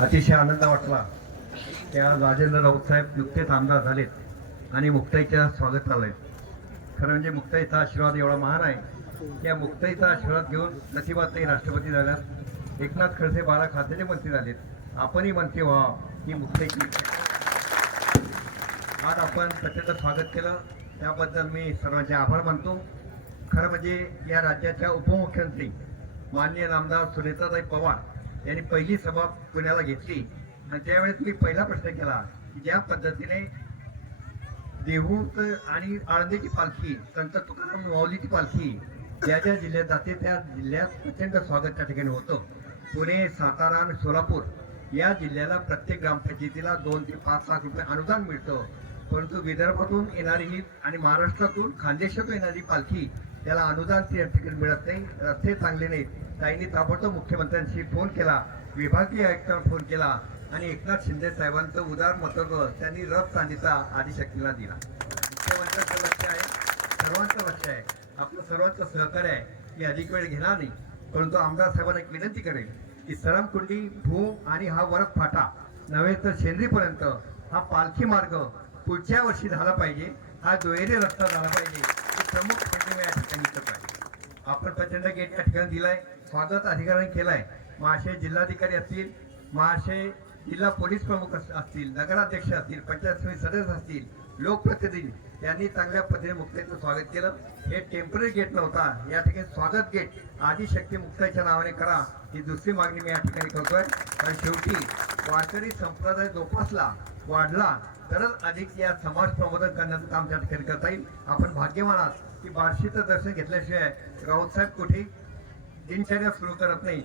अतिशय आनंद वाटला त्या राजेंद्र राऊत साहेब नुकतेच आमदार झालेत आणि मुक्ताईच्या स्वागत आलंय. खरं म्हणजे मुक्ताईचा आशीर्वाद एवढा महान आहे. त्या मुक्ताईचा आशीर्वाद घेऊन नशिबातही राष्ट्रपती झाल्यात, एकनाथ खडसे 12 खात्याचे मंत्री झालेत. आपणही मंत्री व्हा ही मुक्ताईची. आज आपण प्रचंड स्वागत केलं त्याबद्दल मी सर्वांचे आभार मानतो. खरं म्हणजे या राज्याच्या उपमुख्यमंत्री माननीय नामदार सुनेत्राताई पवार यांनी पहिली सभा पुण्याला घेतली आणि त्यावेळेस मी पहिला प्रश्न केला की ज्या पद्धतीने देहूत आणि आळंदीची पालखी, संत तुकाराम माऊलीची पालखी ज्या ज्या जिल्ह्यात जाते त्या जिल्ह्यात प्रचंड स्वागत त्या ठिकाणी होतं. पुणे, सातारा आणि सोलापूर या जिल्ह्याला प्रत्येक ग्रामपंचायतीला 2 ते 5 लाख रुपये अनुदान मिळतं. परंतु विदर्भातून येणारी ही आणि महाराष्ट्रातून खानदेशातून येणारी पालखी त्याला अनुदान त्या ठिकाणी मिळत नाही, रस्ते चांगले नाहीत. ताईंनी ताबडतोब मुख्यमंत्र्यांशी फोन केला, विभागीय आयुक्तांना फोन केला आणि एकनाथ शिंदे साहेबांचं उदार मतत्व त्यांनी रथ चांदीचा आदिशक्तीला दिला. मुख्यमंत्र्यांचं लक्ष आहे, सर्वांचं लक्ष आहे, आपलं सर्वांचं सहकार्य आहे. मी अधिक वेळ घेणार नाही, परंतु आमदार साहेबांना एक विनंती करेल की सरमकुंडी, भूम आणि हा वरद फाटा नव्हे तर शेंद्रीपर्यंत हा पालखी मार्ग पुढच्या वर्षी झाला पाहिजे. हा दुहेरी रस्ता झाला पाहिजे. प्रमुख प्रश्न या ठिकाणी करत आहे. आपण प्रचंड गेट या ठिकाणी दिलाय, स्वागत अधिकाऱ्यांनी केलाय. महाशय जिल्हाधिकारी असतील, महाशय जिल्हा पोलीस प्रमुख असतील, नगराध्यक्ष असतील, पंचायत समिती सदस्य असतील, लोकप्रतिनिधी यांनी चांगल्या पद्धतीने मुक्ताईचं स्वागत केलं. हे टेम्पररी गेट नव्हता, या ठिकाणी स्वागत गेट आदिशक्ती मुक्ताईच्या नावाने करा ही दुसरी मागणी मी या ठिकाणी करतोय. आणि शेवटी वारकरी संप्रदाय जोपासला, वाढला तरच अधिक या समाज प्रबोधन करण्याचं काम त्या ठिकाणी करता येईल. आपण भाग्यवान आहात की बार्शीचं दर्शन घेतल्याशिवाय राऊत साहेब कुठे दिनचर्या सुरू करत नाही.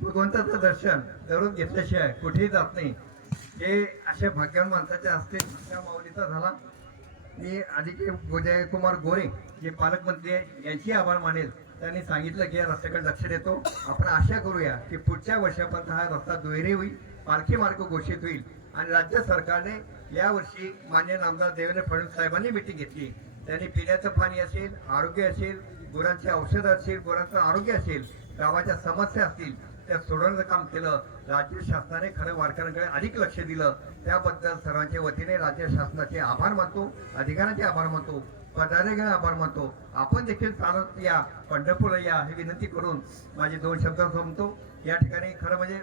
भगवंताचं दर्शन दररोज घेतल्याशिवाय कुठेही जात नाही. हे अशा भाग्यवान माणसाच्या हस्ते त्या माऊलीचा झाला. मी अधिक कुमार गोरे जे पालकमंत्री आहे यांची आभार मानेल. त्यांनी सांगितलं की या रस्त्याकडे लक्ष देतो. आपण आशा करूया की पुढच्या वर्षापर्यंत हा रस्ता दुहेरी होईल, पालखी मार्ग घोषित होईल. आणि राज्य सरकारने यावर्षी माननीय नामदार देवेंद्र फडणवीस साहेबांनी मीटिंग घेतली. त्यांनी पिण्याचं पाणी असेल, आरोग्य असेल, गुरांचे औषध असेल, गुरांचं आरोग्य असेल, गावाच्या समस्या असतील त्या सोडवण्याचं काम केलं. राज्य शासनाने खरं वारकऱ्यांकडे अधिक लक्ष दिलं. त्याबद्दल सर्वांच्या वतीने राज्य शासनाचे आभार मानतो, अधिकाऱ्यांचे आभार मानतो, पदाधिकाऱ्यांचे आभार मानतो. आपण देखील चालत या, पंढरपूरला या ही विनंती करून माझे 2 शब्द संपतो. या ठिकाणी खरं म्हणजे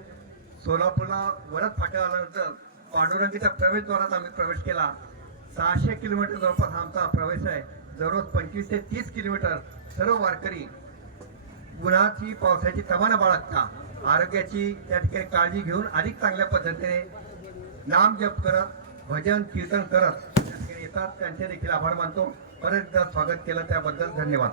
सोलापूरला वरद फाट्यावर आल्यानंतर पांडुरंगीच्या प्रवेशद्वारात आम्ही प्रवेश केला. 600 किलोमीटर जवळपास आमचा प्रवेश आहे. दररोज 25 ते 30 किलोमीटर सर्व वारकरी उन्हाची पावसाची तमाना बाळगता आरोग्याची त्या ठिकाणी काळजी घेऊन अधिक चांगल्या पद्धतीने नाम जप करत, भजन कीर्तन करत त्या ठिकाणी येतात. त्यांचे देखील आभार मानतो. परत एकदा स्वागत केलं त्याबद्दल धन्यवाद.